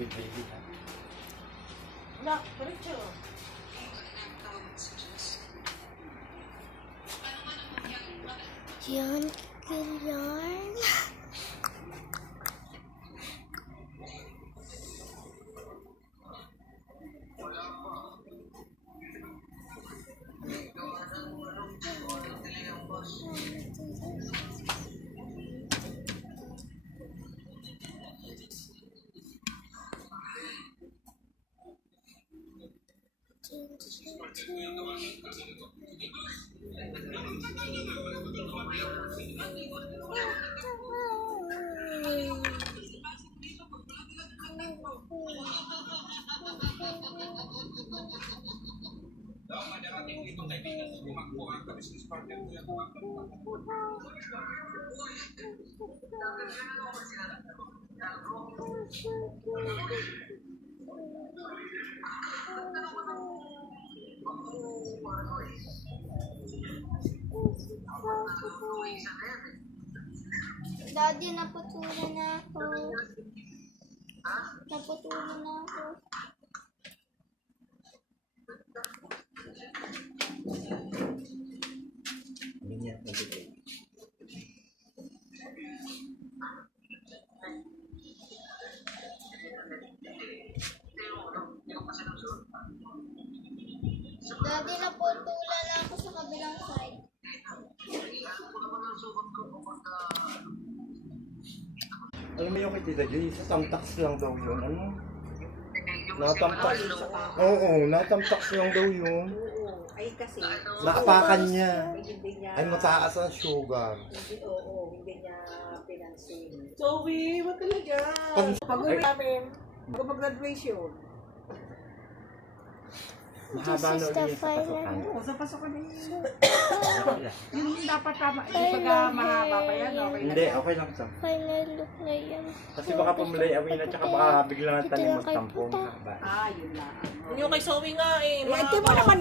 with baby ha. Na, diretso. Yan, ganyan. Daddy, naputulan na ako. Naputulan na ako. Ganyan, okay. Daddy, naputulan na ako sa kabilang side. Alam mo yung kay Tita Joy, sa tamtax lang daw yun. Ano? Natamtax. Oo, natamtax lang daw yun. Oo. Ay kasi. Nakapakan niya. Hindi niya. Ay mataas ang sugar. Hindi niya pinansin. Zoe, wag talaga. Pag-uwi Ay. namin, mag-graduation. Mahaba na ulit sa pasukan. Oo, sa pasokan na yun. Yung dapat tama, pag mahaba pa yan, okay na. Hindi, okay lang ito. Final look na yan. Kasi baka pumulay awin at saka baka biglang tanim magtampong. Ah, yun lang. Yung kay Zoe nga eh. Eh, ante mo naman